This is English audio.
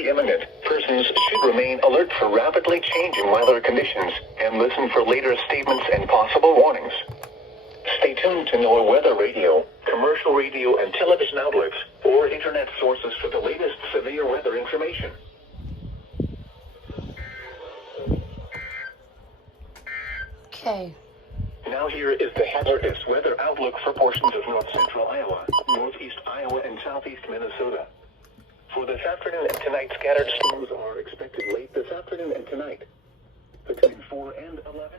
be imminent. Persons should remain alert for rapidly changing weather conditions and listen for later statements and possible warnings. Stay tuned to NOAA Weather Radio, commercial radio and television outlets, or internet sources for the latest severe weather information. Okay. Now here is the latest weather outlook for portions of north central Iowa, northeast Iowa, and southeast Minnesota. For this afternoon and tonight, scattered storms are expected late this afternoon and tonight, between 4 and 11